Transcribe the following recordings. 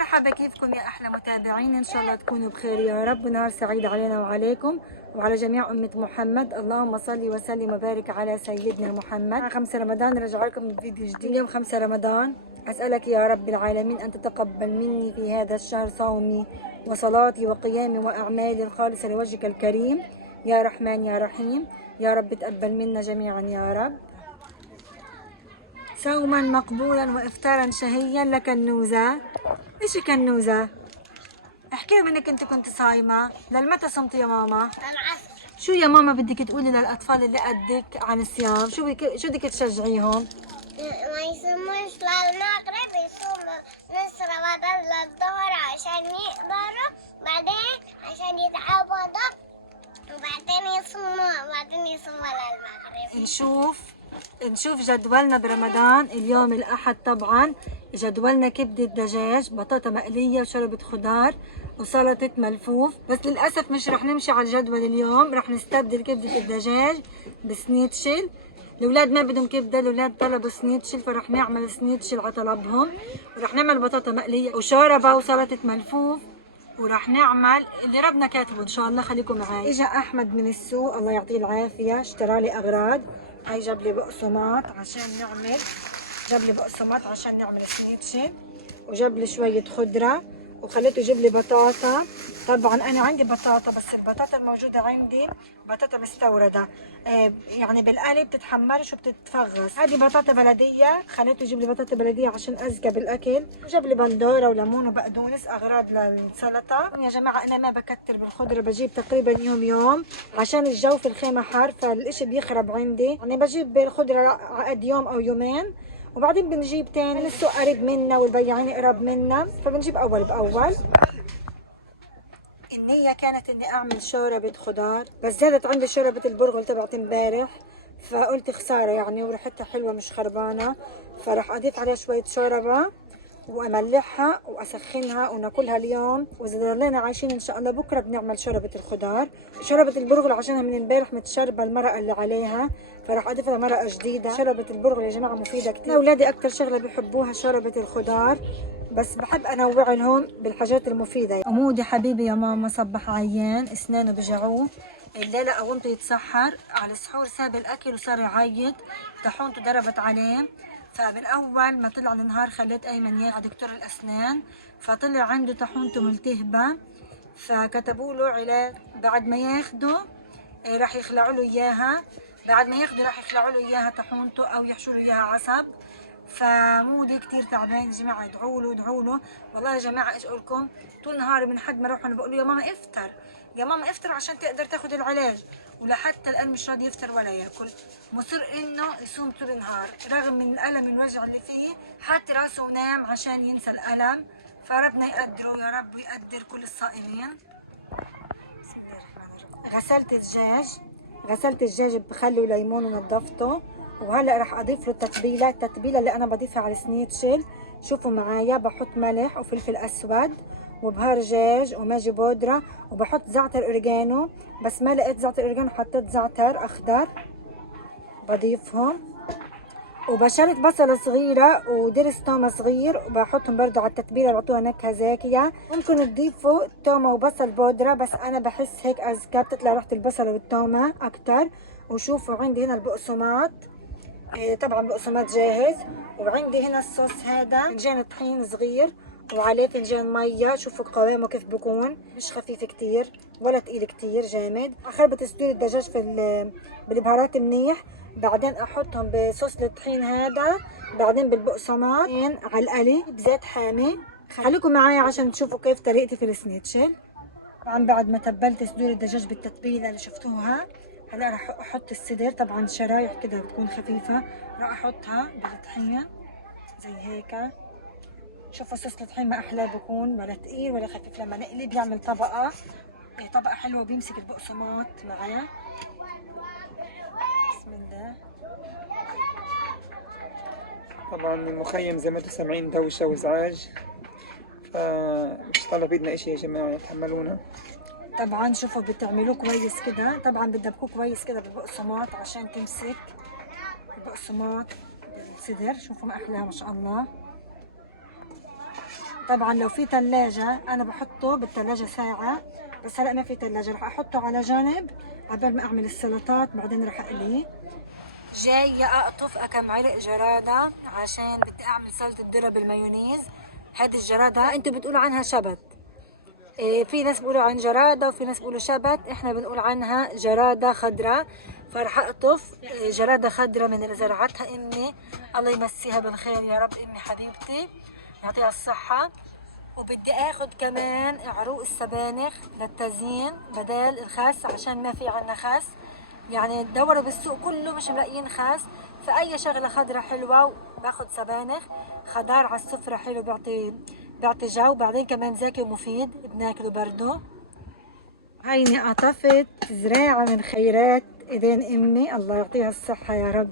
مرحبا، كيفكم يا احلى متابعين؟ ان شاء الله تكونوا بخير يا رب، ونهار سعيد علينا وعليكم وعلى جميع أمة محمد. اللهم صل وسلم وبارك على سيدنا محمد. 5 رمضان رجع لكم بفيديو جديد. اليوم 5 رمضان، أسألك يا رب العالمين أن تتقبل مني في هذا الشهر صومي وصلاتي وقيامي وأعمالي الخالصة لوجهك الكريم يا رحمن يا رحيم. يا رب تقبل منا جميعا يا رب. صوما مقبولا وإفطارا شهيا لكنوزة. ايش كنوزة؟ احكي لهم انك انت كنت صايمة. للمتى صمت يا ماما؟ العصر. شو يا ماما بدك تقولي للأطفال اللي قدك عن الصيام؟ شو بدك تشجعيهم؟ ما يصوموش للمغرب، يصوموا نص رمضان للظهر عشان يقدروا، بعدين عشان يتعودوا، وبعدين يصوموا للمغرب. نشوف جدولنا برمضان. اليوم الأحد طبعا جدولنا كبدة دجاج، بطاطا مقلية وشوربة خضار وسلطة ملفوف. بس للأسف مش رح نمشي على الجدول اليوم، رح نستبدل كبدة الدجاج بسنيتشل. الأولاد ما بدهم كبدة، الأولاد طلبوا سنيتشل، فرح نعمل سنيتشل على طلبهم، ورح نعمل بطاطا مقلية وشوربة وسلطة ملفوف، وراح نعمل اللي ربنا كاتبه ان شاء الله. خليكم معي. اجا احمد من السوق الله يعطيه العافيه، اشترى لي اغراض. هاي جاب لي بقسماط عشان نعمل سنيتشي، وجاب لي شويه خضره، وخليته يجيب لي بطاطا. طبعا انا عندي بطاطا، بس البطاطا الموجوده عندي بطاطا مستورده، يعني بالقلي بتتحمرش وبتتفغص. هذه بطاطا بلديه، خليته يجيب لي بطاطا بلديه عشان ازكى بالاكل. وجاب لي بندوره وليمون وبقدونس، اغراض للسلطه. يا جماعه انا ما بكتر بالخضره، بجيب تقريبا يوم عشان الجو في الخيمه حار، فالاشي بيخرب عندي. يعني بجيب الخضره عقد يوم او يومين، وبعدين بنجيب تاني. السوق قريب منا والبياعين قرب منا، فبنجيب اول باول. النية كانت اني اعمل شوربة خضار، بس زادت عندي شوربة البرغل تبعت امبارح، فقلت خسارة يعني، وريحتها حلوة مش خربانة، فراح اضيف عليها شوية شوربة واملحها واسخنها وناكلها اليوم. واذا ضلينا عايشين ان شاء الله بكره بنعمل شوربة الخضار. شوربة البرغل عشانها من امبارح متشربة المرقة اللي عليها، فراح اضيف لها مرقة جديدة. شوربة البرغل يا جماعة مفيدة كتير، اولادي اكتر شغلة بيحبوها شوربة الخضار، بس بحب انوع لهم بالحاجات المفيده. عمودي حبيبي يا ماما صبح عيان، اسنانه بجعوه. الليله قومته يتسحر على السحور، ساب الاكل وصار يعيط، طاحونته ضربت عليه. فمن اول ما طلع النهار خليت ايمن ياخذ دكتور الاسنان، فطلع عنده طاحونته ملتهبه، فكتبوا له علاج. بعد ما ياخده راح يخلعوا له اياها، راح يخلعوا له اياها طاحونته او يحشوا له اياها عصب. فمودي كتير تعبان يا جماعه، ادعوا له. والله يا جماعه ايش اقول لكم، طول نهاري من حد ما اروح انا بقول له يا ماما افطر، يا ماما افطر عشان تقدر تاخذ العلاج، ولحتى الان مش راضي يفطر ولا ياكل، مصر انه يصوم طول النهار رغم من الالم والوجع اللي فيه، حط راسه ونام عشان ينسى الالم. فربنا يقدره يا رب ويقدر كل الصائمين. بسم الله الرحمن الرحيم. غسلت الدجاج بخل وليمون ونظفته، وهلا راح اضيف له التتبيله اللي انا بضيفها على السنيتشل. شوفوا معايا، بحط ملح وفلفل اسود وبهار دجاج وماجي بودره، وبحط زعتر اوريجانو، بس ما لقيت زعتر اوريجانو حطيت زعتر اخضر بضيفهم. وبشرت بصلة صغيرة ودرس تومة صغير وبحطهم برضو على التتبيلة، بعطوها نكهة زاكية. ممكن تضيفوا تومة وبصل بودرة، بس أنا بحس هيك أزكى، بتطلع ريحة البصلة والتومة أكتر. وشوفوا عندي هنا البقسماط، طبعا بقسماط جاهز. وعندي هنا الصوص، هذا فنجان طحين صغير وعليه فنجان مية. شوفوا قوامه كيف بكون، مش خفيف كتير ولا تقيل كتير، جامد. اخربط صدور الدجاج بالبهارات منيح، بعدين احطهم بصوص الطحين هذا، بعدين بالبقسماط على القلي بزيت حامي. خليكم معايا عشان تشوفوا كيف طريقتي في السنيتشل. طبعا بعد ما تبلت صدور الدجاج بالتتبيله اللي شفتوها، هلا راح احط الصدر، طبعا شرايح كده بتكون خفيفه، راح احطها بالطحين زي هيك. شوفوا صوص الطحين ما احلاه بكون، ولا تقيل ولا خفيف، لما نقلي بيعمل طبقه حلوه، بيمسك البقسماط معايا. بسم الله. طبعا المخيم زي ما انتم سامعين دوشة وازعاج، فمش طالع بيدنا اشي يا جماعة، تحملونا. طبعا شوفوا بتعملوه كويس كده، طبعا بتدبكوه كويس كده بالبقسماط عشان تمسك البقسماط بالصدر. شوفوا ما احلاها ما شاء الله. طبعا لو في ثلاجة أنا بحطه بالثلاجة ساعة، بس هلا ما في ثلاجة، رح أحطه على جنب قبل ما أعمل السلطات، بعدين رح أقليه. جاية أقطف كم علق جرادة عشان بدي أعمل سلطة ذرة بالمايونيز. هذه الجرادة أنتوا بتقولوا عنها شبت، في ناس بيقولوا عن جرادة وفي ناس بيقولوا شبت، احنا بنقول عنها جرادة خضراء. فرح اقطف جرادة خضراء من اللي زرعتها امي، الله يمسيها بالخير يا رب امي حبيبتي يعطيها الصحة. وبدي اخد كمان عروق السبانخ للتزيين بدل الخس، عشان ما في عنا خس، يعني تدوروا بالسوق كله مش ملاقيين خس، فاي شغلة خضراء حلوة. باخد سبانخ، خضار على السفرة حلو، بيعطي جو، بعدين كمان زاكي ومفيد بناكله برضه. هيني قطفت زراعة من خيرات ايدين امي، الله يعطيها الصحة يا رب.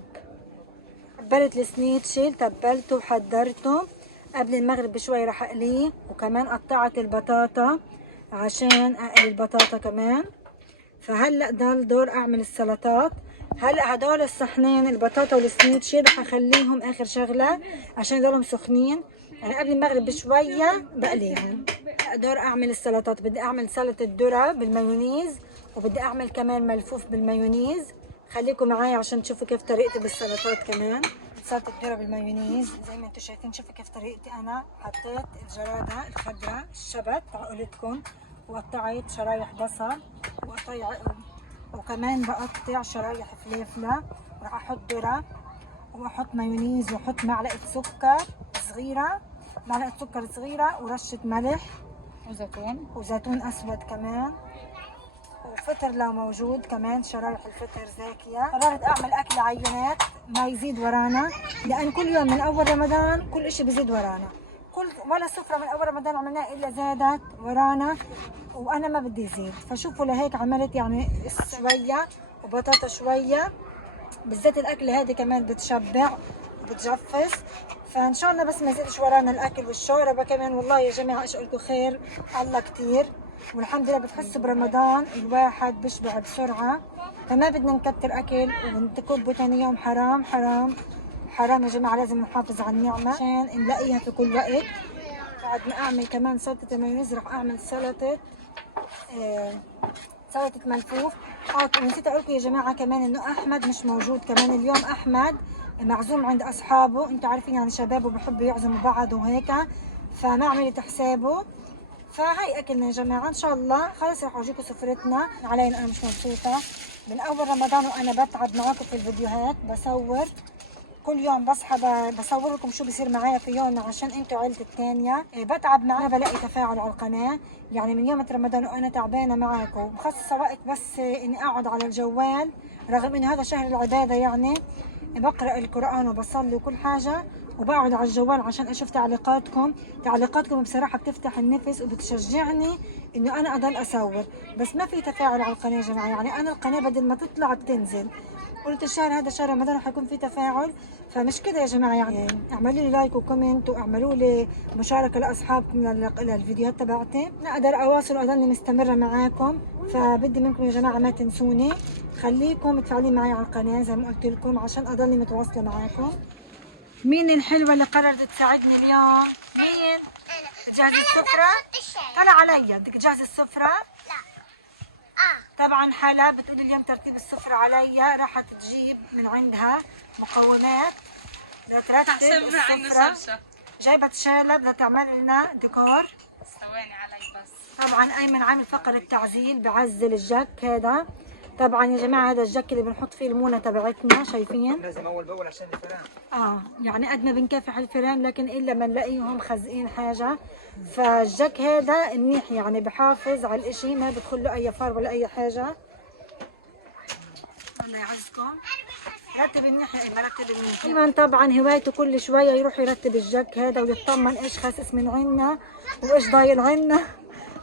تبلت السنيتشل، تبلته وحضرته قبل المغرب بشوي رح اقليه. وكمان قطعت البطاطا عشان اقلي البطاطا كمان. فهلا ضل دور اعمل السلطات. هلا هدول الصحنين البطاطا والسنيتشل رح اخليهم اخر شغلة عشان يضلهم سخنين، يعني قبل المغرب بشوية بقليهم. دور اعمل السلطات، بدي اعمل سلطة ذرة بالمايونيز، وبدي اعمل كمان ملفوف بالمايونيز. خليكم معي عشان تشوفوا كيف طريقتي بالسلطات. كمان سلطة ذرة بالمايونيز زي ما انتم شايفين. شوفوا كيف طريقتي انا، حطيت الجرادة الخضراء الشبت تعقلتكم، وقطعت شرايح بصل، وكمان بقطع شرايح فليفلة، وراح احط ذرة واحط مايونيز واحط معلقة سكر صغيرة، معلقة سكر صغيرة ورشة ملح وزيتون اسود كمان، وفطر لو موجود كمان شرايح الفطر زاكية. قررت اعمل اكل عينات ما يزيد ورانا، لان كل يوم من اول رمضان كل اشي بزيد ورانا، ولا سفرة من اول رمضان عملناها الا زادت ورانا، وانا ما بدي زيد. فشوفوا لهيك عملت يعني شوية وبطاطا شوية، بالذات الاكله هذه كمان بتشبع وبتجفص. فان شاء الله بس ما يزيدش ورانا الاكل والشوربه كمان. والله يا جماعه ايش لكم خير الله كثير، والحمد لله بتحسوا برمضان الواحد بيشبع بسرعه، فما بدنا نكتر اكل ونكبه ثاني يوم. حرام حرام حرام يا جماعه، لازم نحافظ على النعمه عشان نلاقيها في كل وقت. بعد ما اعمل كمان سلطه المايونيز رح اعمل سلطه ملفوف. ونسيت اقول لكم يا جماعه كمان انه احمد مش موجود كمان اليوم. احمد معزوم عند اصحابه، انتم عارفين يعني شبابه بحبوا يعزموا بعض وهيك، فما عملت حسابه. فهي اكلنا يا جماعه. ان شاء الله خلص رح اورجيكم سفرتنا. علينا انا مش مبسوطه من اول رمضان وانا بتعب معاكم في الفيديوهات، بصور كل يوم، بصحى بصور لكم شو بصير معايا في يومنا عشان انتوا عيلتي الثانيه. بتعب معنا بلاقي تفاعل على القناه، يعني من يوم رمضان وانا تعبانه معاكم، مخصصه وقت بس اني اقعد على الجوال، رغم انه هذا شهر العباده، يعني بقرا القران وبصلي وكل حاجه، وبقعد على الجوال عشان اشوف تعليقاتكم بصراحه بتفتح النفس وبتشجعني انه انا اضل اصور. بس ما في تفاعل على القناه يا جماعه، يعني انا القناه بدل ما تطلع بتنزل. قلت الشهر هذا شهر رمضان حيكون في تفاعل، فمش كده يا جماعه. يعني اعملوا لي لايك وكومنت واعملوا لي مشاركه لاصحابكم للفيديوهات تبعتي، لا اقدر اواصل واضلني مستمره معاكم. فبدي منكم يا جماعه ما تنسوني، خليكم متفاعلين معي على القناه زي ما قلت لكم عشان اضلني متواصله معاكم. مين الحلوه اللي قررت تساعدني اليوم؟ مين؟ انا تجهزي السفره؟ طلع علي، بدك تجهزي السفره؟ طبعا حلا بتقول اليوم ترتيب السفرة عليا، راحت تجيب من عندها مقومات لترتب السفرة. جايبة شالة بدها تعمل لنا ديكور. ثواني علي بس. طبعا ايمن عامل فقرة تعزيل، بعزل الجاك هذا. طبعا يا جماعة هذا الجاك اللي بنحط فيه المونة تبعتنا، شايفين؟ لازم اول باول عشان الفيران. يعني قد ما بنكافح الفيران لكن الا ما نلاقيهم خازقين حاجة. فالجاك هذا منيح، يعني بحافظ على الاشي، ما بدخل له اي فار ولا اي حاجة. الله يعزكم. رتب منيح يا ايمن، رتب منيح. ايمن طبعا هوايته كل شوية يروح يرتب الجاك هذا ويطمن ايش خاسس من عنا وايش ضايل عنا.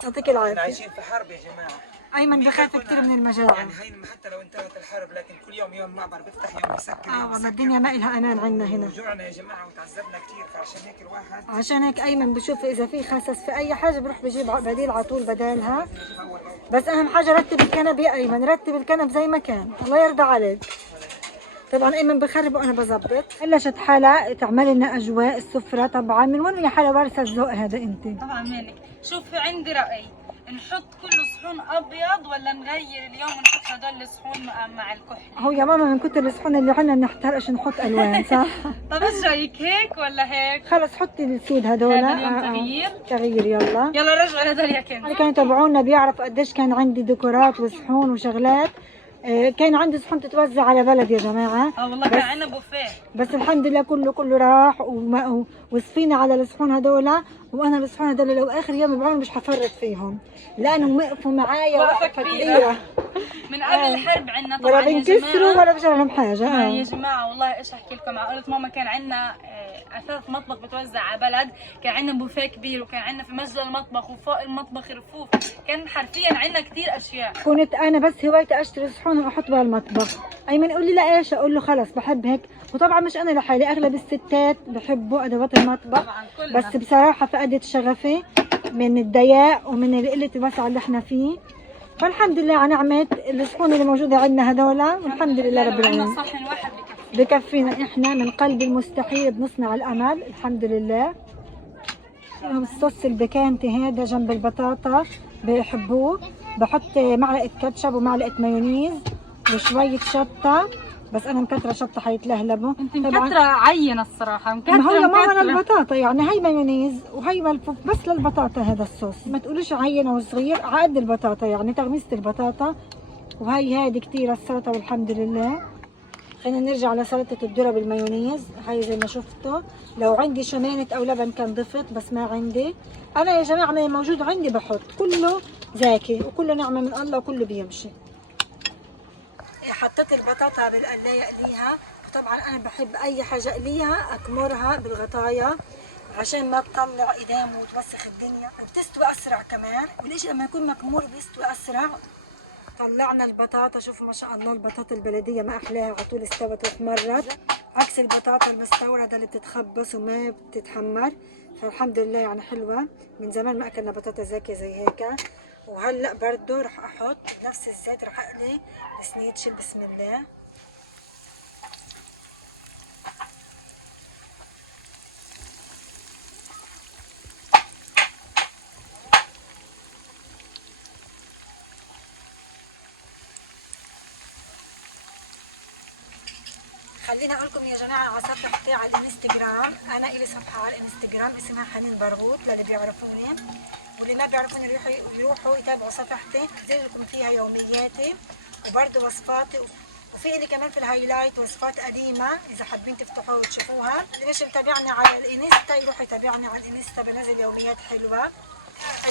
يعطيك العافية. احنا عايشين في حرب يا جماعة. ايمن بخاف كثير من المجاعة، يعني هي حتى لو انتهت الحرب لكن كل يوم معبر بيفتح، يوم يسكر. والله الدنيا ما إلها امان عنا هنا. جوعنا يا جماعة وتعذبنا كثير، فعشان هيك الواحد عشان هيك ايمن بشوف اذا في خسس في اي حاجة بروح بجيب بديل على طول بدالها. بس اهم حاجة رتب الكنب يا ايمن، رتب الكنب زي ما كان، الله يرضى عليك. طبعا ايمن بخرب وانا بظبط. بلشت حلا تعمل لنا اجواء السفره. طبعا من وين يا حلا وارثه الذوق هذا انت؟ طبعا منك. شوفي عندي رأي، نحط كله صحون ابيض ولا نغير اليوم ونحط هدول الصحون مع الكحل؟ هو يا ماما من كتر الصحون اللي عنا نحتار ايش نحط الوان صح؟ طب ايش رايك، هيك ولا هيك؟ خلص حطي السود هدول. هذا اليوم تغيير؟ تغيير يلا. يلا رجعوا هدول يا كنز. اللي كانوا يتابعونا بيعرفوا قديش كان عندي ديكورات وصحون وشغلات. كان عندي صحون تتوزع على بلد يا جماعه. والله كان عندنا بوفيه. بس الحمد لله كله راح وصفينا على الصحون هدول. وانا الصحون هدول لو اخر يوم بعمر مش حفرط فيهم لانهم وقفوا معايا وقفه كبيره. من قبل الحرب عندنا طبعا ولا بينكسروا ولا بيجرى لهم حاجه. يا جماعه والله ايش احكي لكم، عقلة ماما كان عندنا اثاث مطبخ بتوزع على بلد، كان عندنا بوفيه كبير وكان عندنا في مسجد المطبخ وفوق المطبخ رفوف، كان حرفيا عندنا كثير اشياء. كنت انا بس هوايتي اشتري صحون واحط بالمطبخ. ايمن يقول لي لا ايش، اقول له خلص بحب هيك. وطبعا مش انا لحالي، اغلب الستات بحبوا ادوات المطبخ طبعا كلنا. بس بصراحه فقدت شغفي من الضياق ومن قله الوسع اللي احنا فيه. فالحمد لله على نعمه الصحون اللي موجوده عندنا هذول، والحمد لله رب العالمين. صحن واحد بكفينا. احنا من قلب المستحيل بنصنع الامل الحمد لله. الصوص البيكانتي هذا جنب البطاطا بيحبوه. بحط معلقه كاتشب ومعلقه مايونيز وشويه شطه، بس انا مكتره شطه حيتلهلبوا. انت مكتره عينه الصراحه، مكتره. ما هو يا ماما البطاطا يعني هي مايونيز وهي ملفوف بس للبطاطا. هذا الصوص ما تقوليش عينه وصغير، على قد البطاطا يعني تغميسه البطاطا. وهي هذه كثير السلطه والحمد لله. خلينا نرجع لسلطه الذره بالمايونيز. هاي زي ما شفتوا، لو عندي شمانه او لبن كان ضفت بس ما عندي. انا يا جماعه ما موجود عندي بحط، كله زاكي وكله نعمه من الله وكله بيمشي. حطيت البطاطا بالقلايه اقليها. طبعا انا بحب اي حاجه اقليها اكمرها بالغطايه عشان ما تطلع ايدام وتوسخ الدنيا، بتستوي اسرع كمان. والاشي لما يكون مكمور بيستوي اسرع. طلعنا البطاطا، شوفوا ما شاء الله البطاطا البلديه ما احلاها، على طول استوت واحمرت عكس البطاطا المستورده اللي بتتخبص وما بتتحمر. فالحمد لله يعني حلوه. من زمان ما اكلنا بطاطا زاكيه زي هيك. وهلا برضو رح احط بنفس الزيت رح اقلي سنيتشل. بسم الله. خليني اقول لكم يا جماعه على صفحتي على الانستغرام. انا الي صفحه على الانستغرام اسمها حنين برغوث للي بيعرفوني، واللي ما بيعرفوني يروحوا يتابعوا صفحتي، بنزل لكم فيها يومياتي وبرده وصفاتي. وفي لي كمان في الهايلايت وصفات قديمه اذا حابين تفتحوها وتشوفوها. اللي مش متابعني على الانستا يروح يتابعني على الانستا، بنزل يوميات حلوه.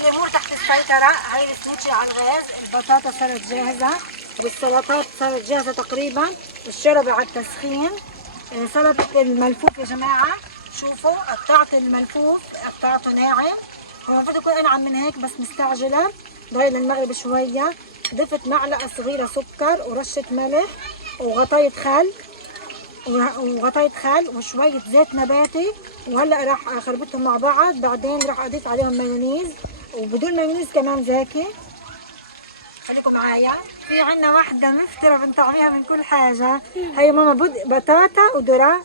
الامور تحت السيطره. هاي السنيتشي على الغاز، البطاطا صارت جاهزه والسلطات صارت جاهزه تقريبا، الشوربه على التسخين. سلطه الملفوف يا جماعه شوفوا قطعت الملفوف قطعته ناعم. هو المفروض يكون انعم من هيك بس مستعجله. ضايل المغرب شويه. ضفت معلقه صغيره سكر ورشه ملح وغطايه خل وشويه زيت نباتي. وهلا راح اخربطهم مع بعض. بعدين راح اضيف عليهم مايونيز وبدون مايونيز كمان زاكي. خليكم معايا. في عنا واحده مفتره بنطعميها من كل حاجه. هي ماما بطاطا وذره.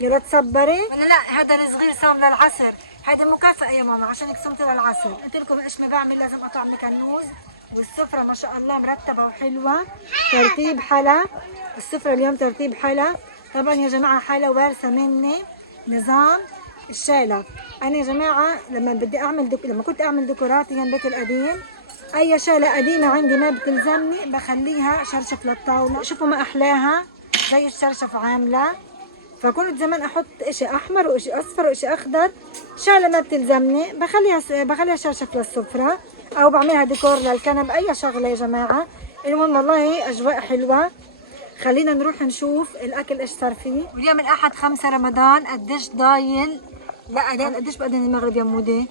يلا تصبري. ولا لا هذا الصغير صام للعصر. هذا مكافأة يا ماما عشانك صمتي للعصر. قلت لكم ايش ما بعمل لازم اطعم كنوز. والسفرة ما شاء الله مرتبة وحلوة. ترتيب حلا. السفرة اليوم ترتيب حلا. طبعا يا جماعة حلا وارثة مني نظام الشالة. انا يا جماعة لما كنت اعمل ديكوراتي جنب بيت القديم، اي شالة قديمة عندي ما بتلزمني بخليها شرشف للطاولة. شوفوا ما احلاها زي الشرشف عاملة. فكنت زمان احط اشي احمر واشي اصفر واشي اخضر. شالة ما بتلزمني بخليها شرشف للسفرة او بعملها ديكور للكنب. اي شغلة يا جماعة. المهم والله اجواء حلوة. خلينا نروح نشوف الاكل ايش صار فيه. واليوم الاحد 5 رمضان. قديش ضايل؟ لا قدين قديش بأذن المغرب يا مودي؟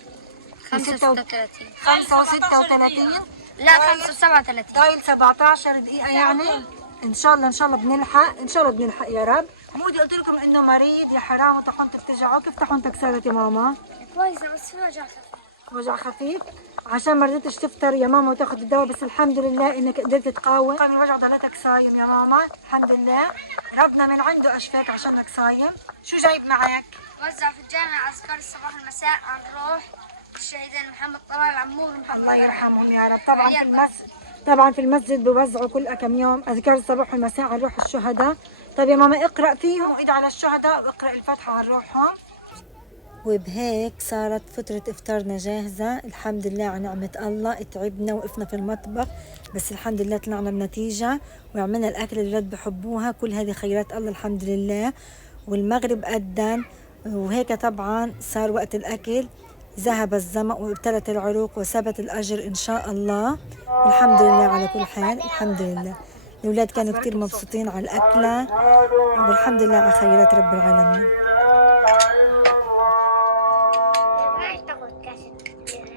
35. 5 و36. لا 35. ضايل 17 دقيقة يعني. ان شاء الله بنلحق. ان شاء الله بنلحق يا رب. مودي قلت لكم انه مريض يا حرام وطحنتك تجعوا. كيف طحنتك صارت يا ماما؟ كويسة بس في وجع. وجع خفيف عشان ما رضيتش تفطر يا ماما وتاخذ الدواء، بس الحمد لله انك قدرت تقاوم الوجع. ضلتك صايم يا ماما الحمد لله، ربنا من عنده اشفاك عشانك صايم. شو جايب معك؟ وزع في الجامع أذكار الصباح والمساء عن روح الشهيدين محمد طلال عمور محمد الله طلال. يرحمهم يا رب. طبعا في المسجد بوزعوا كل كم يوم اذكار الصباح والمساء عن روح الشهداء. طيب يا ماما اقرا فيهم وايد على الشهداء واقرا الفاتحه عن روحهم. وبهيك صارت فترة إفطارنا جاهزة الحمد لله على نعمة الله. تعبنا وقفنا في المطبخ بس الحمد لله طلعنا بنتيجة وعملنا الأكل اللي الولاد بحبوها. كل هذه خيرات الله الحمد لله. والمغرب أذن وهيك طبعا صار وقت الأكل. ذهب الظمأ وابتلت العروق وثبت الأجر إن شاء الله. والحمد لله على كل حال. الحمد لله الأولاد كانوا كتير مبسوطين على الأكلة والحمد لله على خيرات رب العالمين.